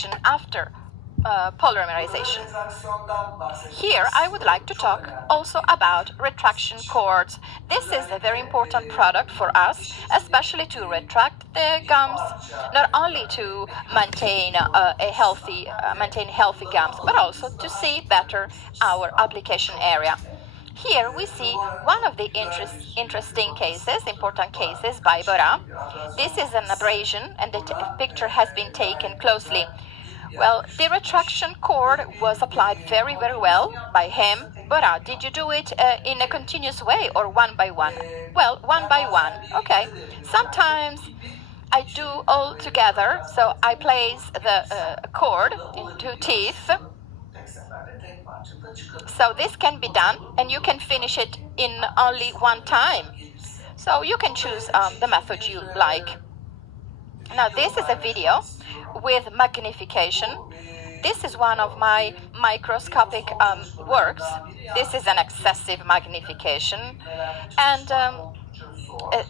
retraction after polymerization. Here I would like to talk also about retraction cords. This is a very important product for us, especially to retract the gums, not only to maintain healthy gums, but also to see better our application area. Here we see one of the interesting cases, important cases by Bora. This is an abrasion, and the picture has been taken closely. Well, the retraction cord was applied very, very well by him. But did you do it in a continuous way or one by one? Well, one by one. Okay. Sometimes I do all together. So I place the cord in two teeth. So this can be done, and you can finish it in only one time. So you can choose the method you like. Now this is a video with magnification. This is one of my microscopic works. This is an excessive magnification, and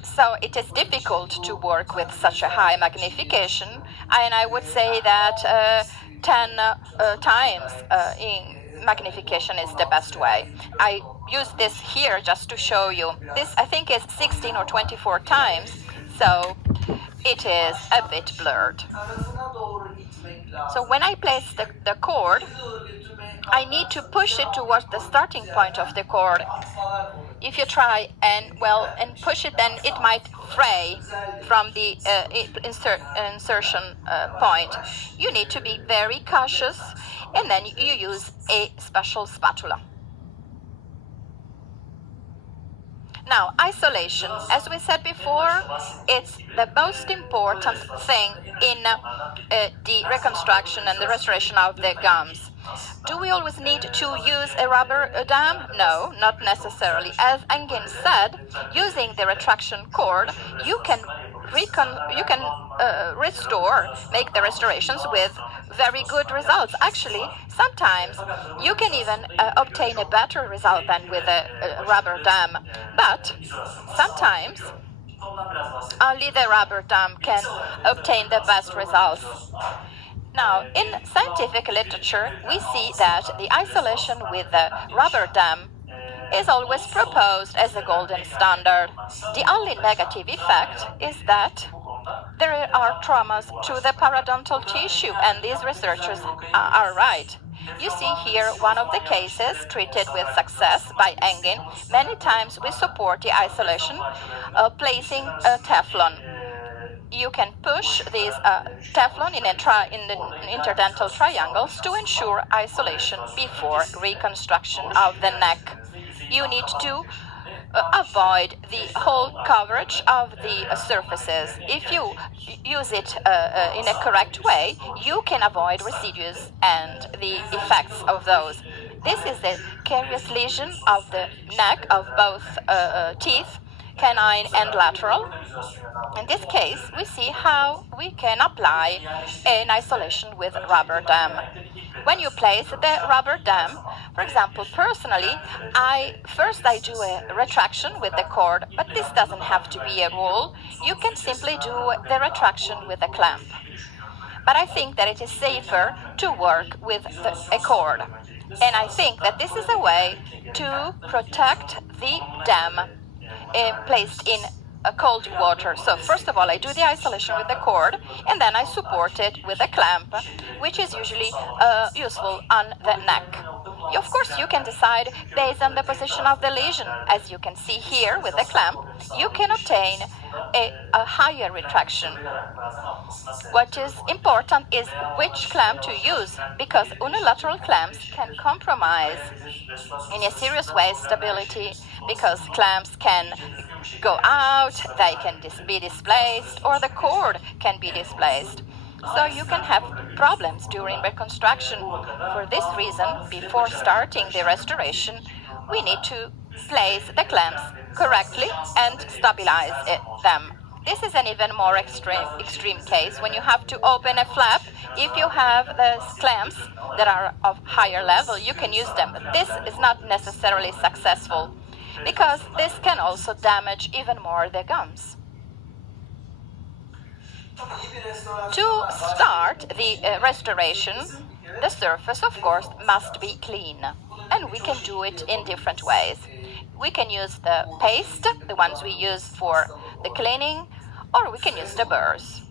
so it is difficult to work with such a high magnification, and I would say that 10 times in magnification is the best way. I use this here just to show you. This I think is 16 or 24 times, so it is a bit blurred. So when I place the cord, I need to push it towards the starting point of the cord. If you try and push it, then it might fray from the insertion point. You need to be very cautious, and then you use a special spatula. Now, isolation, as we said before, it's the most important thing in the reconstruction and the restoration of the gums. Do we always need to use a rubber dam? No, not necessarily. As Engin said, using the retraction cord, you can make the restorations with very good results. Actually, sometimes you can even obtain a better result than with a rubber dam. But sometimes only the rubber dam can obtain the best results. Now, in scientific literature, we see that the isolation with the rubber dam is always proposed as a golden standard. The only negative effect is that there are traumas to the periodontal tissue, and these researchers are right. You see here one of the cases treated with success by Engin. Many times we support the isolation placing a Teflon. You can push these Teflon in the interdental triangles to ensure isolation before reconstruction of the neck. You need to avoid the whole coverage of the surfaces. If you use it in a correct way, you can avoid residues and the effects of those. This is a carious lesion of the neck of both teeth, canine and lateral. In this case, we see how we can apply an isolation with rubber dam. When you place the rubber dam, for example, personally, I do a retraction with the cord, but this doesn't have to be a rule. You can simply do the retraction with a clamp. But I think that it is safer to work with a cord. And I think that this is a way to protect the dam placed in cold water. So first of all, I do the isolation with the cord, and then I support it with a clamp, which is usually useful on the neck. Of course, you can decide based on the position of the lesion. As you can see here with the clamp, you can obtain a higher retraction. What is important is which clamp to use, because unilateral clamps can compromise in a serious way stability, because clamps can go out, they can be displaced, or the cord can be displaced. So you can have problems during reconstruction. For this reason, before starting the restoration, we need to place the clamps correctly and stabilize them. This is an even more extreme case when you have to open a flap. If you have the clamps that are of higher level, you can use them. But this is not necessarily successful, because this can also damage even more the gums. To start the restoration, the surface, of course, must be clean. And we can do it in different ways. We can use the paste, the ones we use for the cleaning, or we can use the burrs.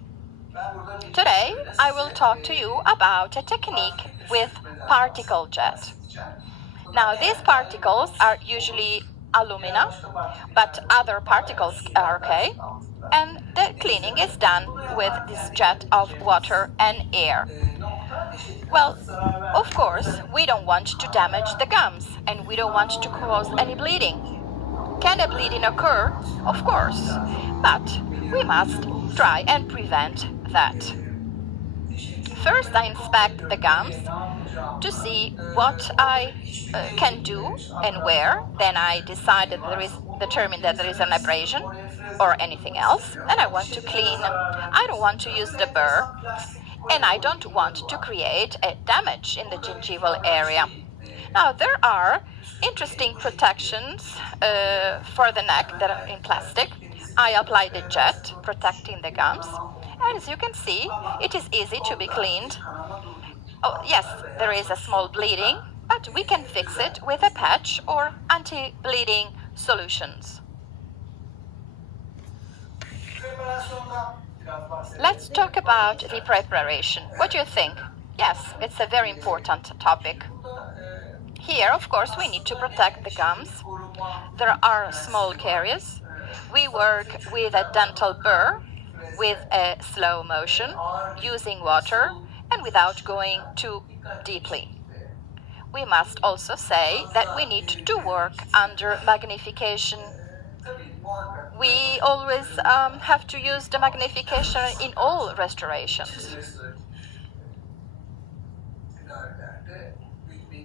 Today, I will talk to you about a technique with particle jet. Now, these particles are usually alumina, but other particles are okay. And the cleaning is done with this jet of water and air. Well, of course, we don't want to damage the gums and we don't want to cause any bleeding. Can a bleeding occur? Of course, but we must try and prevent that. First, I inspect the gums to see what I can do and where. Then I decide that determine that there is an abrasion or anything else, and I want to clean. I don't want to use the burr, and I don't want to create a damage in the gingival area. Now, there are interesting protections for the neck that are in plastic. I apply the jet, protecting the gums, and as you can see, it is easy to be cleaned. Oh, yes, there is a small bleeding, but we can fix it with a patch or anti-bleeding solutions. Let's talk about the preparation. What do you think? Yes, it's a very important topic. Here, of course, we need to protect the gums. There are small caries. We work with a dental burr, with a slow motion, using water, and without going too deeply. We must also say that we need to work under magnification. We always have to use the magnification in all restorations.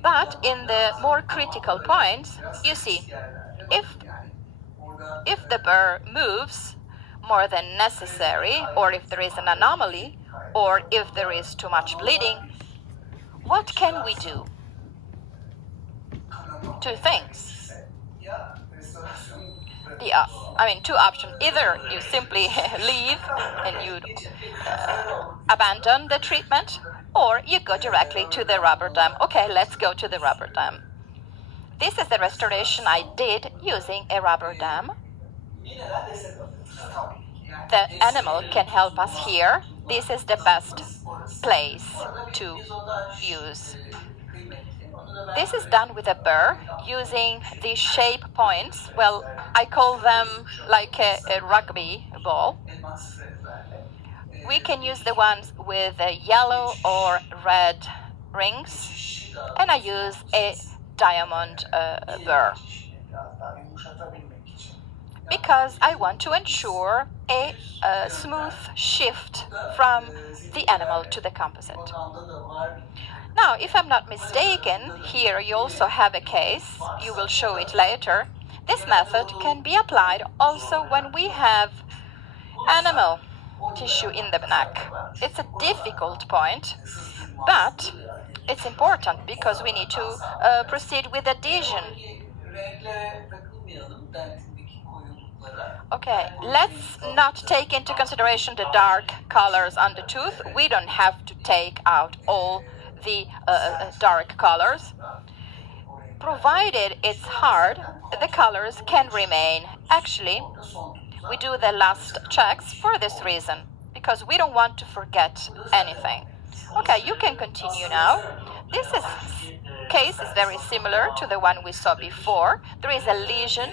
But in the more critical points, you see, if the burr moves more than necessary, or if there is an anomaly, or if there is too much bleeding, what can we do? Two things. Two options. Either you simply leave and you abandon the treatment, or you go directly to the rubber dam. Okay, let's go to the rubber dam. This is the restoration I did using a rubber dam. The animal can help us here. This is the best place to use. This is done with a burr using the shape points. Well, I call them like a rugby ball. We can use the ones with yellow or red rings, and I use a diamond burr because I want to ensure a smooth shift from the animal to the composite. Now, if I'm not mistaken, here you also have a case. You will show it later. This method can be applied also when we have animal tissue in the neck. It's a difficult point, but it's important because we need to proceed with adhesion. Okay, let's not take into consideration the dark colors on the tooth. We don't have to take out all the dark colors. Provided it's hard, the colors can remain. Actually, we do the last checks for this reason, because we don't want to forget anything. Okay, you can continue now. This case is very similar to the one we saw before. There is a lesion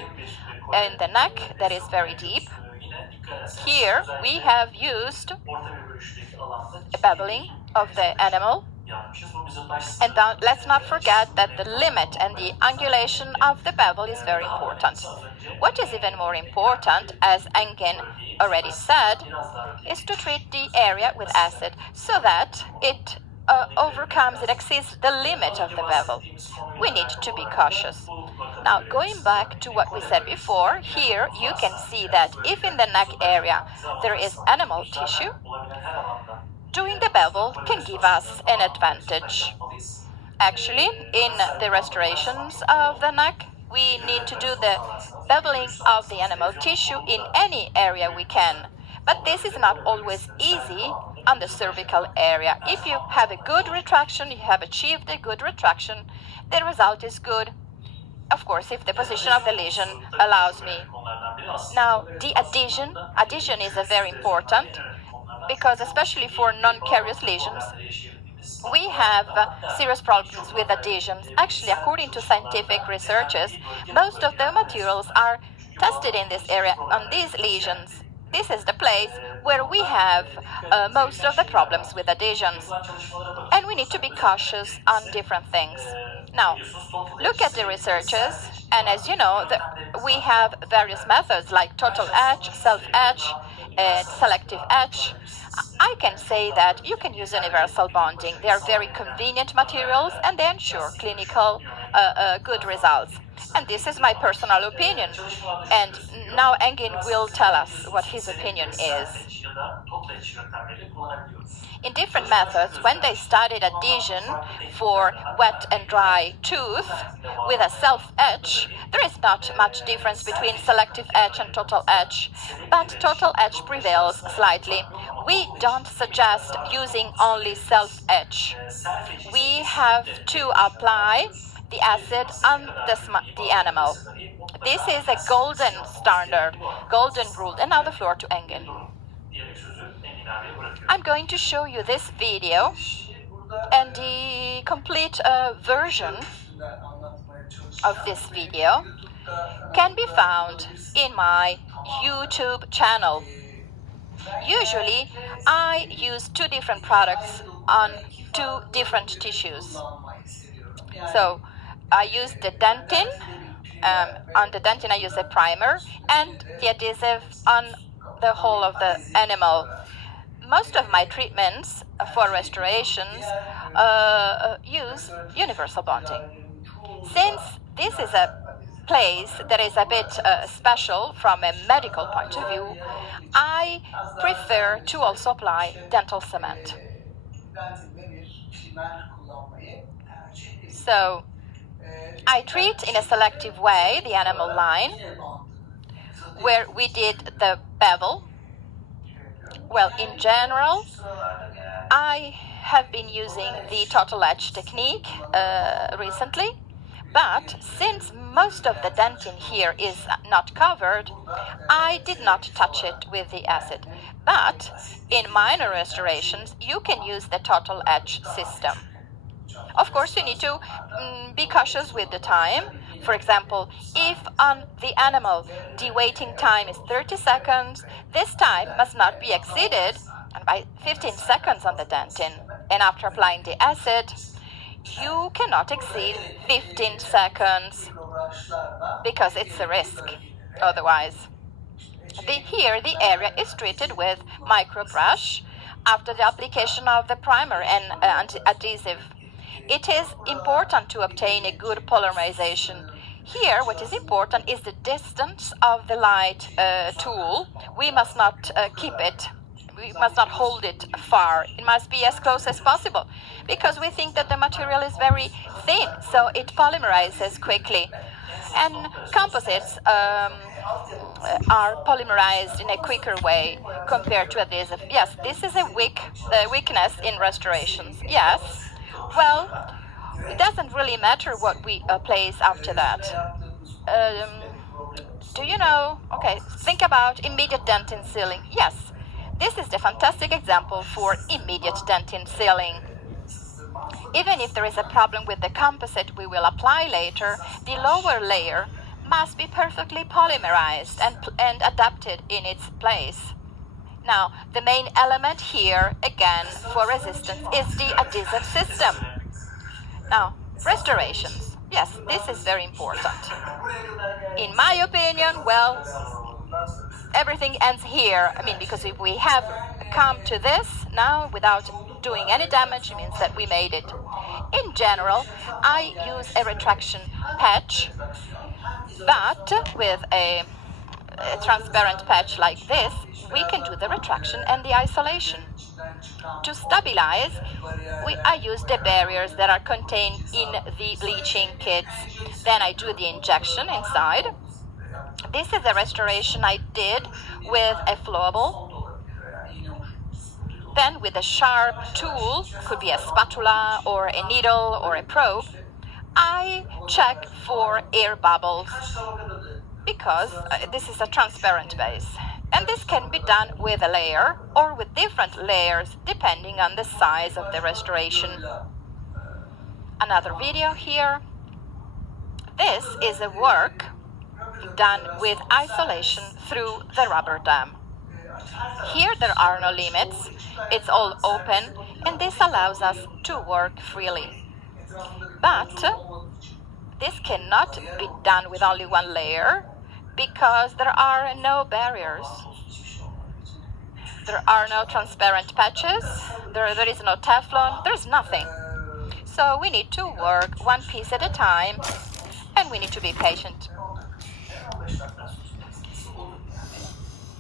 in the neck that is very deep. Here we have used a beveling of the animal. And let's not forget that the limit and the angulation of the bevel is very important. What is even more important, as Engin already said, is to treat the area with acid so that it overcomes, it exceeds the limit of the bevel. We need to be cautious. Now, going back to what we said before, here you can see that if in the neck area there is animal tissue, doing the bevel can give us an advantage. Actually, in the restorations of the neck, we need to do the beveling of the animal tissue in any area we can. But this is not always easy on the cervical area. If you have a good retraction, you have achieved a good retraction, the result is good. Of course, if the position of the lesion allows me. Now, the adhesion is very important because especially for non-carious lesions, we have serious problems with adhesions. Actually, according to scientific researchers, most of the materials are tested in this area on these lesions. This is the place where we have most of the problems with adhesions. And we need to be cautious on different things. Now, look at the researchers, and as you know, we have various methods like total etch, self-etch, selective etch. I can say that you can use universal bonding. They are very convenient materials and they ensure clinical good results. And this is my personal opinion. And now Engin will tell us what his opinion is. In different methods, when they studied adhesion for wet and dry tooth with a self-etch, there is not much difference between selective etch and total etch, but total etch prevails slightly. We don't suggest using only self-etch. We have to apply the acid on the animal. This is a golden standard, golden rule. And now the floor to Engin. I'm going to show you this video, and the complete version of this video can be found in my YouTube channel. Usually, I use two different products on two different tissues. So, I use the dentin. On the dentin, I use a primer, and the adhesive on the whole of the animal. Most of my treatments for restorations use universal bonding. Since this is a place that is a bit special from a medical point of view, I prefer to also apply dental cement. So I treat in a selective way the animal line, where we did the bevel. Well, in general, I have been using the total etch technique recently, but since most of the dentin here is not covered, I did not touch it with the acid. But in minor restorations, you can use the total etch system. Of course, you need to be cautious with the time. For example, if on the animal the waiting time is 30 seconds, this time must not be exceeded by 15 seconds on the dentin. And after applying the acid, you cannot exceed 15 seconds because it's a risk otherwise. Here, the area is treated with microbrush after the application of the primer and adhesive. It is important to obtain a good polymerization. Here, what is important is the distance of the light tool. We must not keep it. We must not hold it far. It must be as close as possible because we think that the material is very thin, so it polymerizes quickly. And composites are polymerized in a quicker way compared to adhesive. Yes, this is a weakness in restorations. Yes. Well, it doesn't really matter what we place after that. Do you know? Okay, think about immediate dentin sealing. Yes, this is the fantastic example for immediate dentin sealing. Even if there is a problem with the composite we will apply later, the lower layer must be perfectly polymerized and adapted in its place. Now, the main element here, again, for resistance is the adhesive system. Now, restorations. Yes, this is very important. In my opinion, well, everything ends here. I mean, because if we have come to this now without doing any damage, it means that we made it. In general, I use a retraction patch, but with a transparent patch like this, we can do the retraction and the isolation. To stabilize, I use the barriers that are contained in the bleaching kits. Then I do the injection inside. This is a restoration I did with a flowable Then with a sharp tool, could be a spatula or a needle or a probe, I check for air bubbles because this is a transparent base. And this can be done with a layer or with different layers depending on the size of the restoration. Another video here. This is a work done with isolation through the rubber dam. Here there are no limits, it's all open, and this allows us to work freely. But this cannot be done with only one layer because there are no barriers. There are no transparent patches, there is no Teflon, there's nothing. So we need to work one piece at a time, and we need to be patient.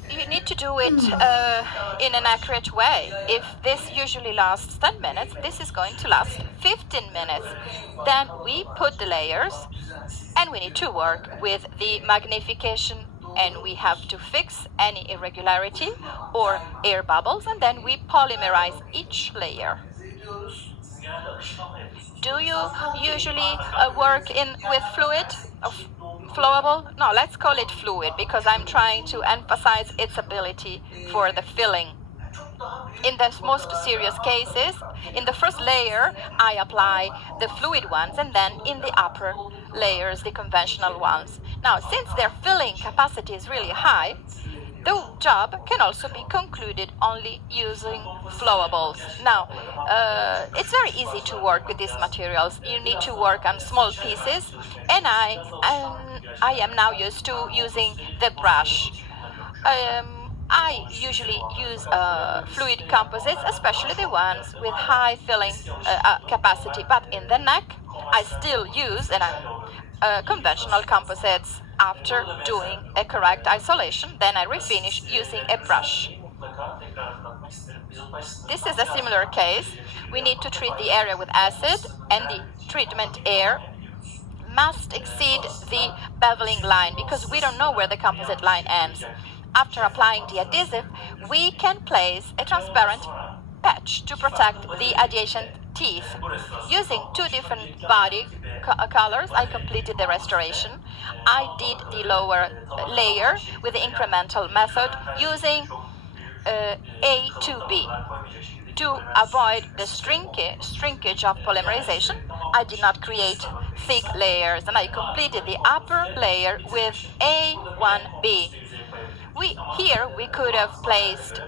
You need to do it in an accurate way. If this usually lasts 10 minutes, this is going to last 15 minutes. Then we put the layers, and we need to work with the magnification, and we have to fix any irregularity or air bubbles, and then we polymerize each layer. Do you usually work with fluid? Flowable? No, let's call it fluid because I'm trying to emphasize its ability for the filling. In the most serious cases, in the first layer, I apply the fluid ones, and then in the upper layers, the conventional ones. Now, since their filling capacity is really high, the job can also be concluded only using flowables. Now, it's very easy to work with these materials. You need to work on small pieces, and I am now used to using the brush. I usually use fluid composites, especially the ones with high filling capacity, but in the neck, I still use conventional composites. After doing a correct isolation, then I refinish using a brush. This is a similar case. We need to treat the area with acid, and the treatment air must exceed the beveling line because we don't know where the composite line ends. After applying the adhesive, we can place a transparent patch to protect the adjacent teeth. Using two different body colors, I completed the restoration. I did the lower layer with the incremental method using A to B. To avoid the shrinkage of polymerization, I did not create thick layers, and I completed the upper layer with A1B. Here we could have placed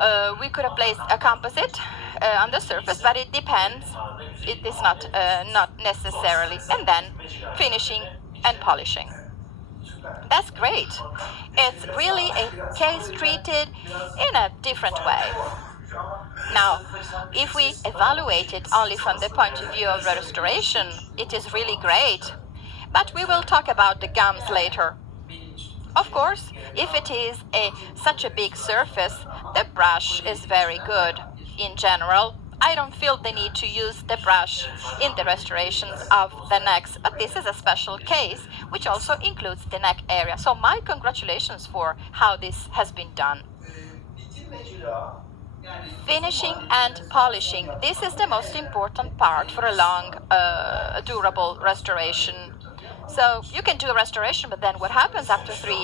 a composite on the surface, but it depends. It is not necessarily. And then finishing and polishing. That's great. It's really a case treated in a different way. Now, if we evaluate it only from the point of view of restoration, it is really great. But we will talk about the gums later. Of course, if it is such a big surface, the brush is very good. In general, I don't feel the need to use the brush in the restorations of the necks, but this is a special case, which also includes the neck area. So my congratulations for how this has been done. Finishing and polishing. This is the most important part for a long, durable restoration. So you can do a restoration, but then what happens after 3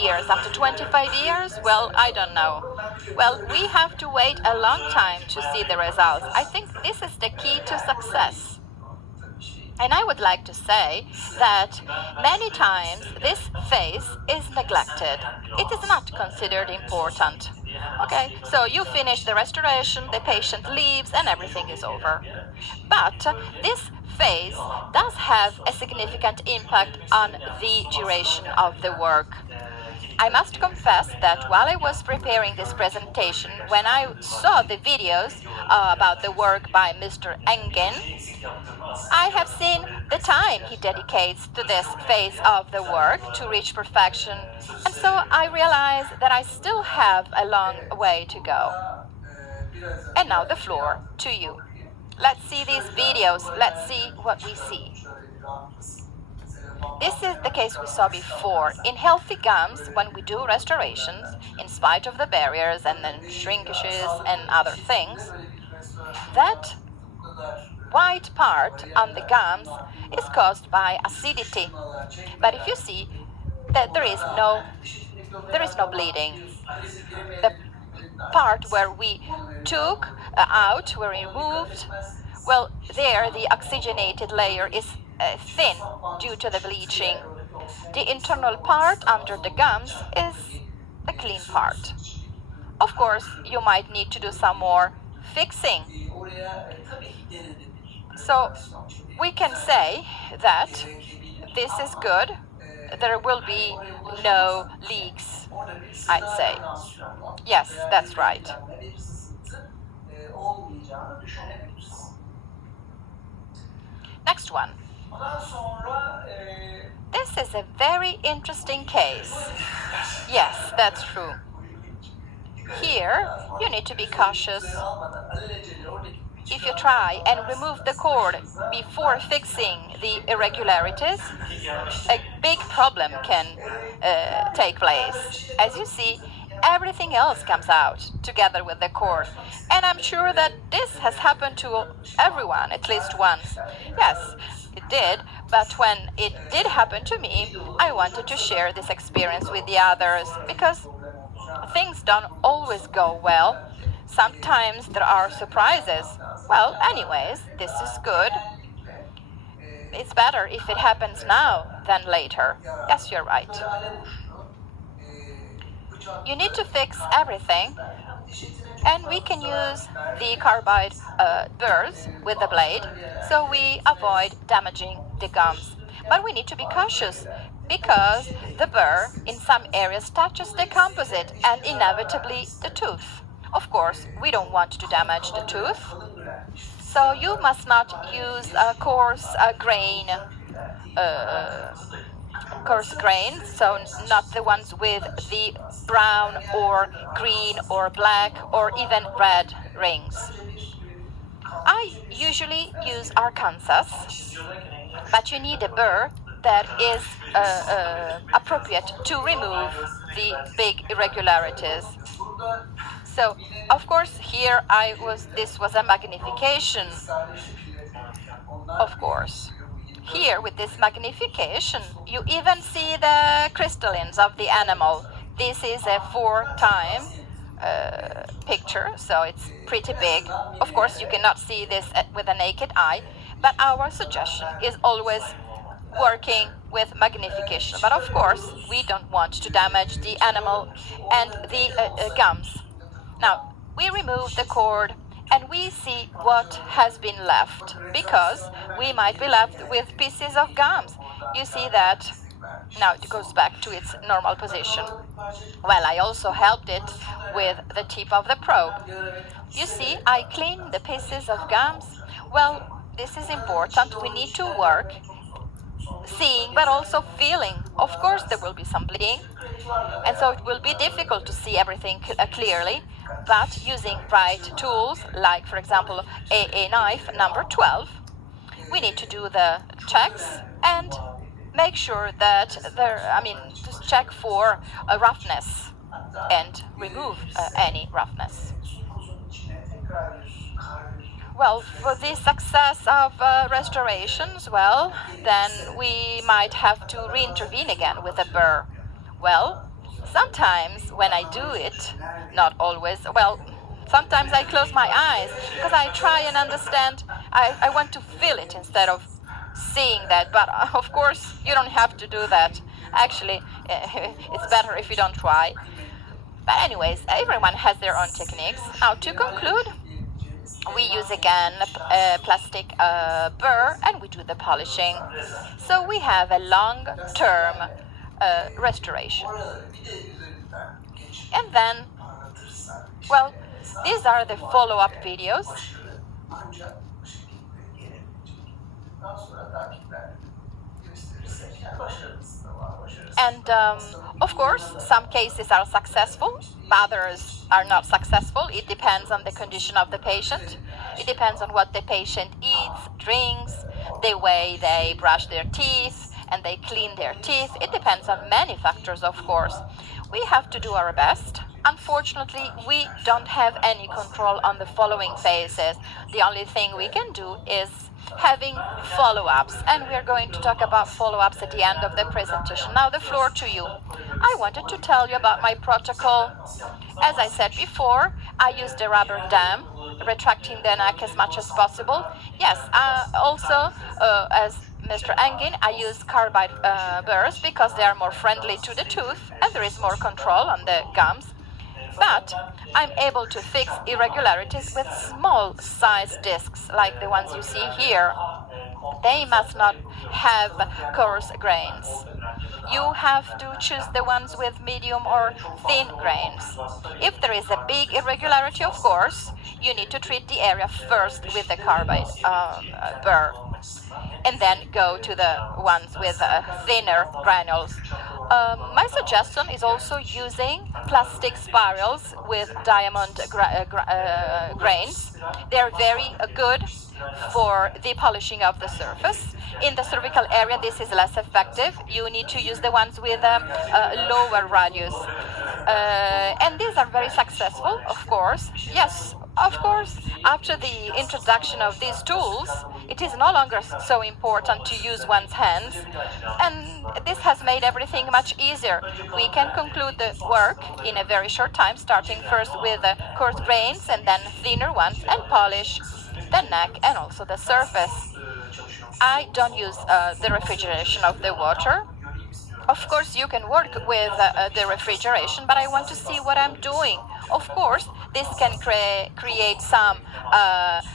years, after 25 years? Well, I don't know. Well, we have to wait a long time to see the results. I think this is the key to success. And I would like to say that many times this phase is neglected. It is not considered important. Okay, so you finish the restoration, the patient leaves, and everything is over. But this phase does have a significant impact on the duration of the work. I must confess that while I was preparing this presentation, when I saw the videos about the work by Mr. Engen, I have seen the time he dedicates to this phase of the work to reach perfection, and so I realized that I still have a long way to go. And now the floor to you. Let's see these videos. Let's see what we see. This is the case we saw before. In healthy gums, when we do restorations, in spite of the barriers and then shrinkages and other things, that white part on the gums is caused by acidity. But if you see that there is no bleeding, the part where we took out, where we removed, well, there the oxygenated layer is thin due to the bleaching. The internal part under the gums is the clean part. Of course, you might need to do some more fixing. So we can say that this is good. There will be no leaks, I'd say. Yes, that's right. Next one. This is a very interesting case. Yes, that's true. Here, you need to be cautious. If you try and remove the cord before fixing the irregularities, a big problem can take place. As you see, everything else comes out together with the cord. And I'm sure that this has happened to everyone at least once. Yes, it did, but when it did happen to me, I wanted to share this experience with the others because things don't always go well. Sometimes there are surprises. Well, anyways, this is good. It's better if it happens now than later. Yes, you're right. You need to fix everything, and we can use the carbide burrs with the blade so we avoid damaging the gums. But we need to be cautious because the burr in some areas touches the composite and inevitably the tooth. Of course, we don't want to damage the tooth, so you must not use coarse grains, so not the ones with the brown or green or black or even red rings. I usually use Arkansas, but you need a burr that is appropriate to remove the big irregularities. So, of course, here this was a magnification, of course. Here, with this magnification, you even see the crystallines of the animal. This is a 4-time picture, so it's pretty big. Of course, you cannot see this with a naked eye, but our suggestion is always working with magnification. But of course, we don't want to damage the animal and the gums. Now, we remove the cord and we see what has been left, because we might be left with pieces of gums. You see that now it goes back to its normal position. Well, I also helped it with the tip of the probe. You see, I cleaned the pieces of gums. Well, this is important. We need to work seeing but also feeling. Of course, there will be some bleeding, and so it will be difficult to see everything clearly, but using right tools, like for example a knife number 12, we need to do the checks and make sure that just check for a roughness and remove any roughness. Well, for the success of restorations, well, then we might have to re-intervene again with a burr. Well, sometimes when I do it, not always, well, sometimes I close my eyes because I try and understand. I want to feel it instead of seeing that, but of course you don't have to do that. Actually, it's better if you don't try. But anyways, everyone has their own techniques. Now, to conclude, we use again a plastic burr and we do the polishing. So we have a long-term restoration. And then, well, these are the follow-up videos. And of course, some cases are successful, others are not successful. It depends on the condition of the patient. It depends on what the patient eats, drinks, the way they brush their teeth, and they clean their teeth. It depends on many factors, of course. We have to do our best. Unfortunately, we don't have any control on the following phases. The only thing we can do is having follow-ups, and we're going to talk about follow-ups at the end of the presentation. Now the floor to you. I wanted to tell you about my protocol. As I said before, I used a rubber dam, retracting the neck as much as possible. Yes, also, as Mr. Engin, I use carbide burrs because they are more friendly to the tooth and there is more control on the gums. But I'm able to fix irregularities with small size discs like the ones you see here. They must not have coarse grains. You have to choose the ones with medium or thin grains. If there is a big irregularity, of course, you need to treat the area first with the carbide burr, and then go to the ones with thinner granules. My suggestion is also using plastic spirals with diamond grains. They're very good for the polishing of the surface. In the cervical area, this is less effective. You need to use the ones with a lower radius. And these are very successful, of course. Yes, of course, after the introduction of these tools, it is no longer so important to use one's hands, and this has made everything much easier. We can conclude the work in a very short time, starting first with coarse grains and then thinner ones, and polish the neck and also the surface. I don't use the refrigeration of the water. Of course, you can work with the refrigeration, but I want to see what I'm doing. Of course, this can create some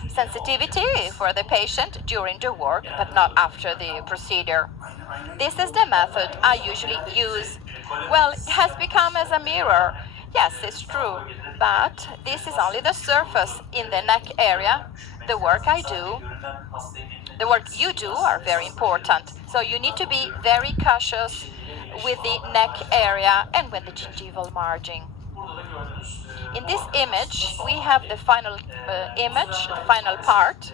sensitivity for the patient during the work, but not after the procedure. This is the method I usually use. Well, it has become as a mirror. Yes, it's true, but this is only the surface. In the neck area, the work I do, the work you do are very important. So you need to be very cautious with the neck area and with the gingival margin. In this image, we have the final image, the final part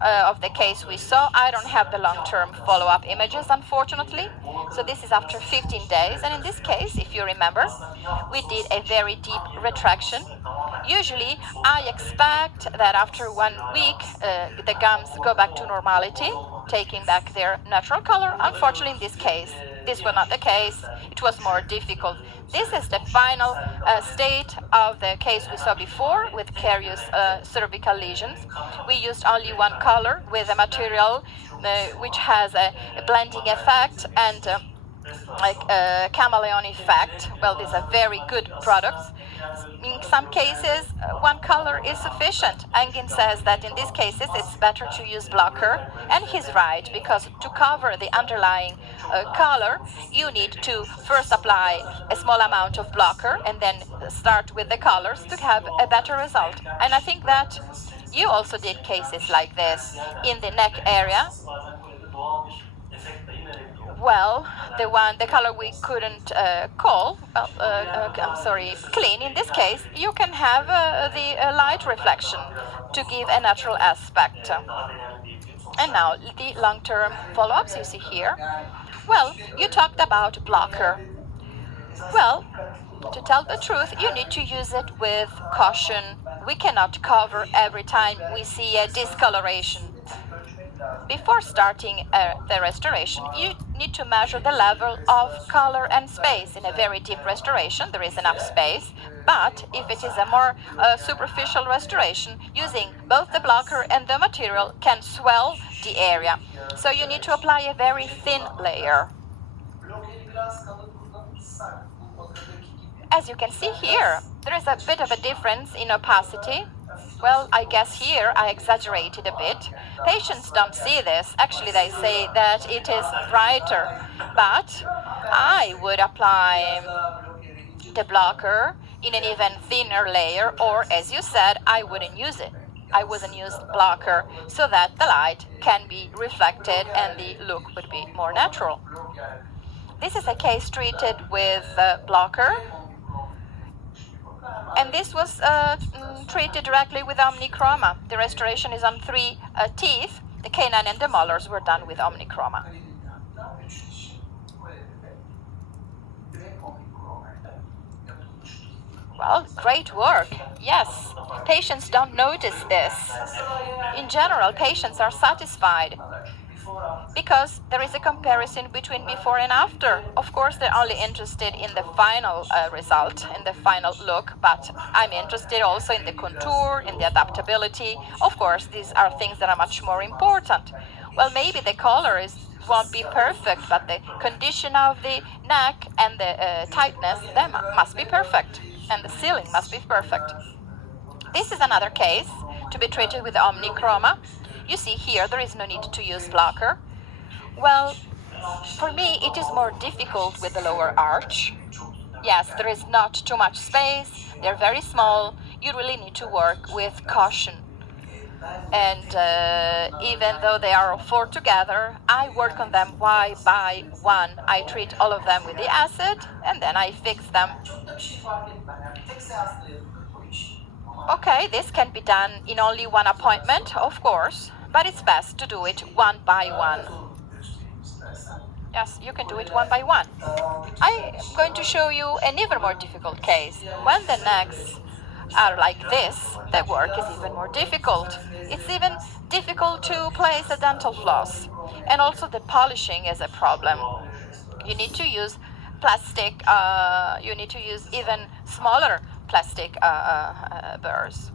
of the case we saw. I don't have the long-term follow-up images, unfortunately. So this is after 15 days. And in this case, if you remember, we did a very deep retraction. Usually, I expect that after 1 week, the gums go back to normality, taking back their natural color. Unfortunately, in this case, this was not the case. It was more difficult. This is the final state of the case we saw before with carious cervical lesions. We used only one color with a material which has a blending effect and a chameleon effect. Well, these are very good products. In some cases, one color is sufficient. Engin says that in these cases it's better to use blocker, and he's right, because to cover the underlying color, you need to first apply a small amount of blocker and then start with the colors to have a better result. And I think that you also did cases like this in the neck area. Well, the color we couldn't clean. In this case, you can have the light reflection to give a natural aspect. And now the long-term follow-ups you see here. Well, you talked about blocker. Well, to tell the truth, you need to use it with caution. We cannot cover every time we see a discoloration. Before starting the restoration, you need to measure the level of color and space. In a very deep restoration, there is enough space, but if it is a more superficial restoration, using both the blocker and the material can swell the area. So you need to apply a very thin layer. As you can see here, there is a bit of a difference in opacity. Well, I guess here I exaggerated a bit. Patients don't see this. Actually, they say that it is brighter. But I would apply the blocker in an even thinner layer, or as you said, I wouldn't use it. I wouldn't use blocker so that the light can be reflected and the look would be more natural. This is a case treated with blocker. And this was treated directly with omnichroma. The restoration is on 3 teeth. The canine and the molars were done with omnichroma. Well, great work. Yes, patients don't notice this. In general, patients are satisfied because there is a comparison between before and after. Of course, they're only interested in the final result, in the final look, but I'm interested also in the contour, in the adaptability. Of course, these are things that are much more important. Well, maybe the color won't be perfect, but the condition of the neck and the tightness, them must be perfect, and the sealing must be perfect. This is another case to be treated with omnichroma. You see here there is no need to use blocker. Well, for me it is more difficult with the lower arch. Yes, there is not too much space, they're very small, you really need to work with caution. And even though they are 4 together, I work on them one by one. I treat all of them with the acid and then I fix them. Okay, this can be done in only one appointment, of course, but it's best to do it one by one. Yes, you can do it one by one. I'm going to show you an even more difficult case. When the necks are like this, the work is even more difficult. It's even difficult to place a dental floss. And also the polishing is a problem. You need to use plastic, you need to use even smaller plastic burrs.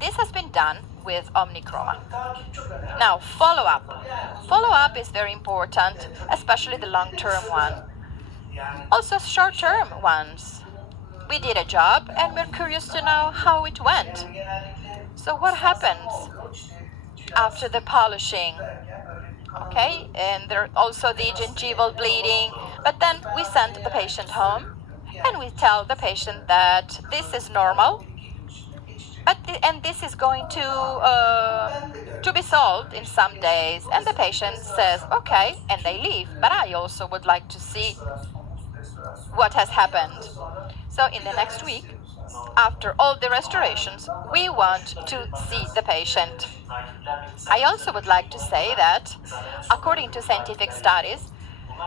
This has been done with omnichroma. Now, follow-up. Follow-up is very important, especially the long-term one. Also short-term ones. We did a job and we're curious to know how it went. So what happens after the polishing? Okay, and there also the gingival bleeding, but then we send the patient home and we tell the patient that this is normal, and this is going to be solved in some days, and the patient says okay, and they leave. But I also would like to see what has happened. So in the next week, after all the restorations, we want to see the patient. I also would like to say that according to scientific studies,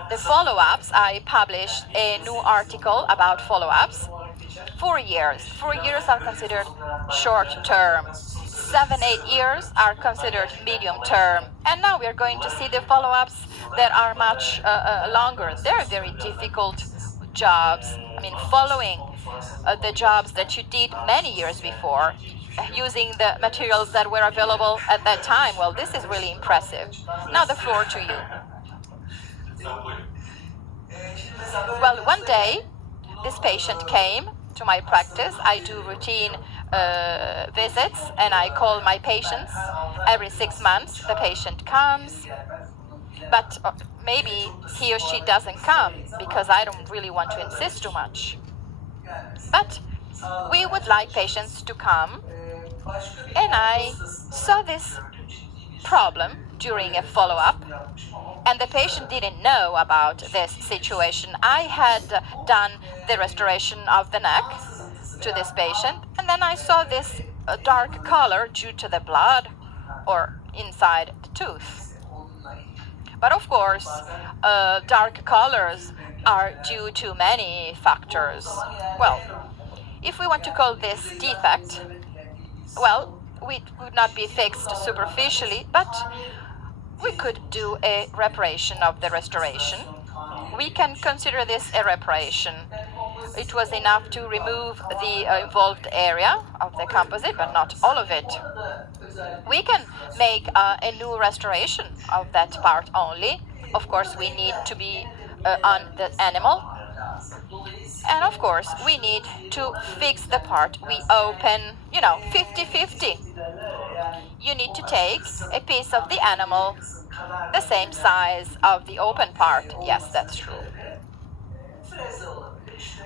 the follow-ups, I published a new article about follow-ups. 4 years. 4 years are considered short term. 7, 8 years are considered medium term. And now we are going to see the follow-ups that are much longer. They're very difficult jobs. I mean, following the jobs that you did many years before, using the materials that were available at that time. Well, this is really impressive. Now the floor to you. Well, one day, this patient came to my practice. I do routine visits and I call my patients every 6 months. The patient comes, but maybe he or she doesn't come because I don't really want to insist too much. But we would like patients to come, and I saw this problem during a follow-up, and the patient didn't know about this situation. I had done the restoration of the neck to this patient, and then I saw this dark color due to the blood or inside the tooth. But of course, dark colors are due to many factors. Well, if we want to call this defect, well, it would not be fixed superficially, but we could do a reparation of the restoration. We can consider this a reparation. It was enough to remove the involved area of the composite, but not all of it. We can make a new restoration of that part only. Of course, we need to be on the animal. And of course, we need to fix the part we open, 50-50. You need to take a piece of the animal the same size of the open part. Yes, that's true.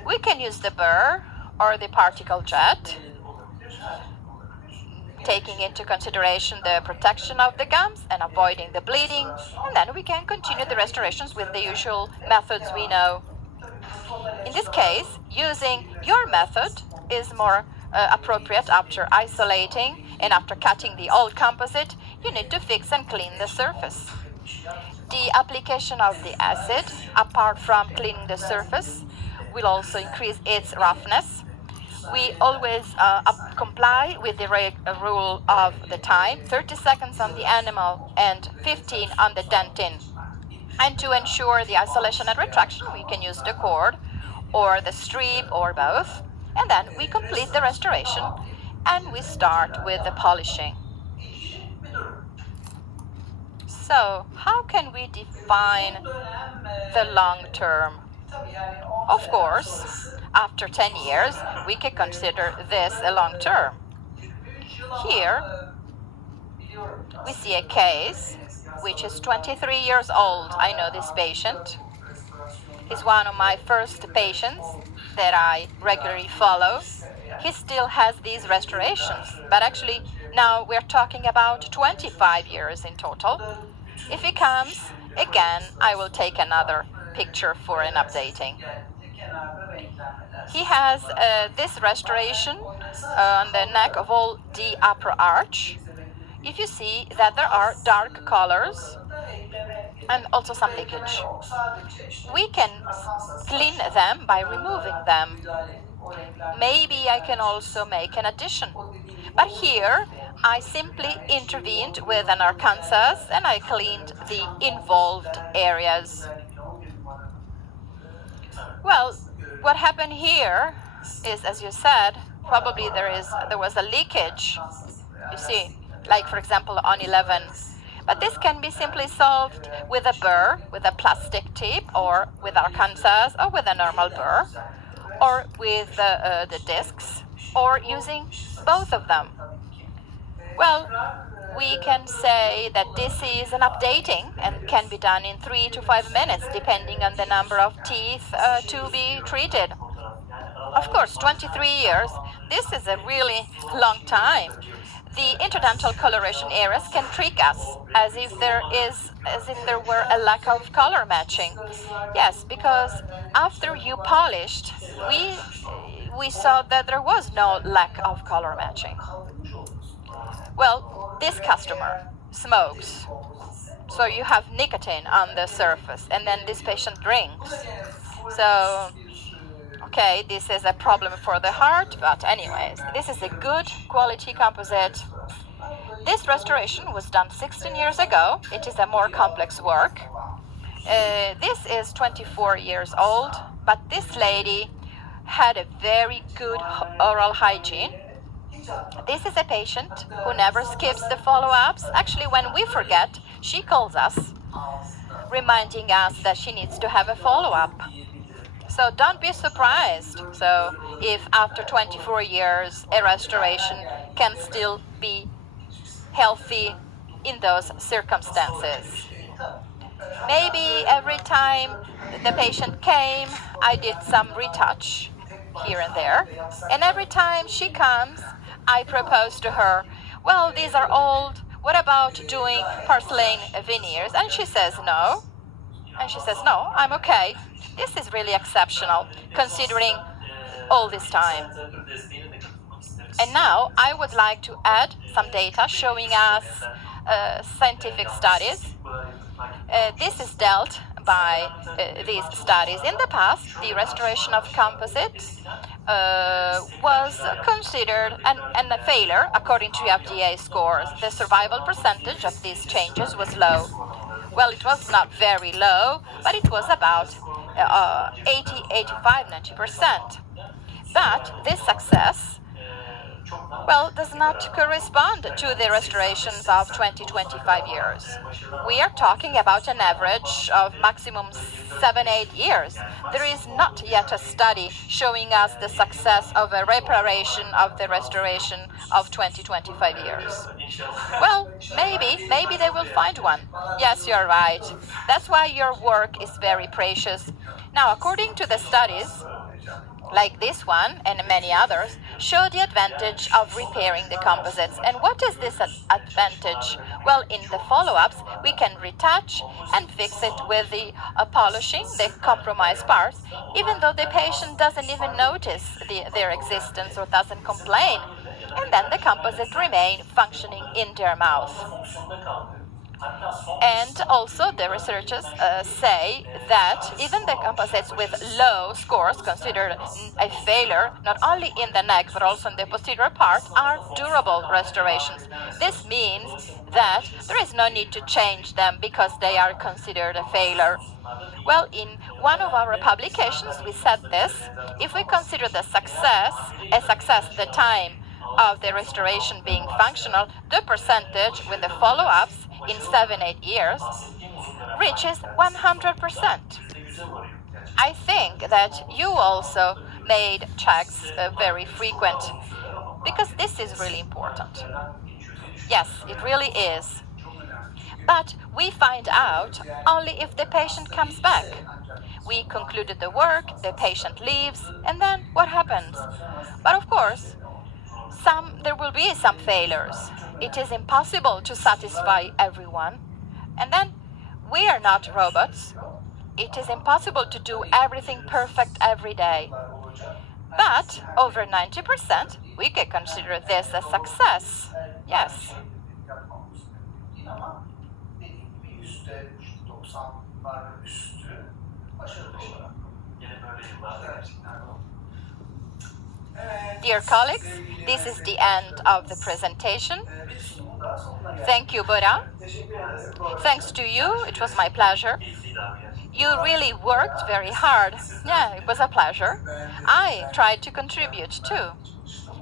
We can use the burr or the particle jet, taking into consideration the protection of the gums and avoiding the bleeding, and then we can continue the restorations with the usual methods we know. In this case, using your method is more appropriate. After isolating and after cutting the old composite, you need to fix and clean the surface. The application of the acid, apart from cleaning the surface, will also increase its roughness. We always comply with the rule of the time, 30 seconds on the animal and 15 on the dentin. And to ensure the isolation and retraction, we can use the cord or the strip or both. And then we complete the restoration and we start with the polishing. So, how can we define the long term? Of course, after 10 years, we can consider this a long term. Here, we see a case which is 23 years old. I know this patient. He's one of my first patients that I regularly follow. He still has these restorations, but actually now we're talking about 25 years in total. If he comes again, I will take another picture for an updating. He has this restoration on the neck of all the upper arch. If you see that there are dark colors and also some leakage, we can clean them by removing them. Maybe I can also make an addition. But here I simply intervened with an Arkansas and I cleaned the involved areas. Well, what happened here is, as you said, probably there was a leakage, you see, like for example on 11. But this can be simply solved with a burr, with a plastic tip, or with Arkansas, or with a normal burr, or with the discs, or using both of them. Well, we can say that this is an updating and can be done in 3 to 5 minutes, depending on the number of teeth to be treated. Of course, 23 years, this is a really long time. The interdental coloration areas can trick us, as if there were a lack of color matching. Yes, because after you polished, we saw that there was no lack of color matching. Well, this customer smokes, so you have nicotine on the surface, and then this patient drinks. So, okay, this is a problem for the heart, but anyways, this is a good quality composite. This restoration was done 16 years ago. It is a more complex work. This is 24 years old, but this lady had a very good oral hygiene. This is a patient who never skips the follow-ups. Actually, when we forget, she calls us, reminding us that she needs to have a follow-up. So don't be surprised. So if after 24 years a restoration can still be healthy in those circumstances. Maybe every time the patient came, I did some retouch here and there. And every time she comes, I propose to her, well, these are old. What about doing porcelain veneers? And she says no. And she says, no, I'm okay. This is really exceptional, considering all this time. And now I would like to add some data showing us scientific studies. This is dealt by these studies. In the past, the restoration of composites was considered a failure according to FDA scores. The survival percentage of these changes was low. Well, it was not very low, but it was about 80, 85, 90%. But this success, well, does not correspond to the restorations of 20-25 years. We are talking about an average of maximum 7-8 years. There is not yet a study showing us the success of a reparation of the restoration of 20-25 years. Well, maybe they will find one. Yes, you're right. That's why your work is very precious. Now, according to the studies, like this one and many others, show the advantage of repairing the composites. And what is this advantage? Well, in the follow-ups, we can retouch and fix it with the polishing, the compromised parts, even though the patient doesn't even notice their existence or doesn't complain. And then the composites remain functioning in their mouth. And also the researchers say that even the composites with low scores, considered a failure not only in the neck but also in the posterior part, are durable restorations. This means that there is no need to change them because they are considered a failure. Well, in one of our publications, we said this: if we consider the success, the time of the restoration being functional, the percentage with the follow-ups in 7-8 years reaches 100%. I think that you also made checks very frequent, because this is really important. Yes, it really is. But we find out only if the patient comes back. We concluded the work, the patient leaves, and then what happens? But of course, there will be some failures. It is impossible to satisfy everyone. And then we are not robots. It is impossible to do everything perfect every day. But over 90%, we can consider this a success. Yes. Dear colleagues, this is the end of the presentation. Thank you, Bora. Thanks to you, it was my pleasure. You really worked very hard. Yeah, it was a pleasure. I tried to contribute too.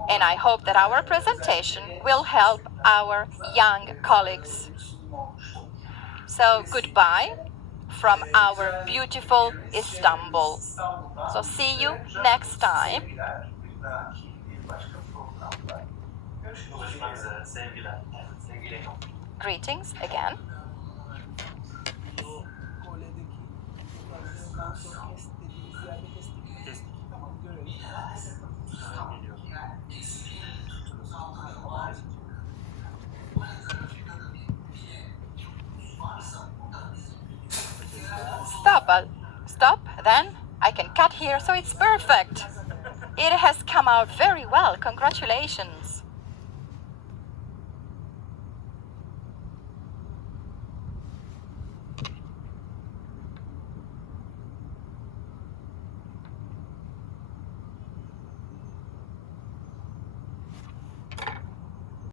And I hope that our presentation will help our young colleagues. So goodbye from our beautiful Istanbul. So see you next time. Greetings again. Stop, then I can cut here, so it's perfect. It has come out very well. Congratulations.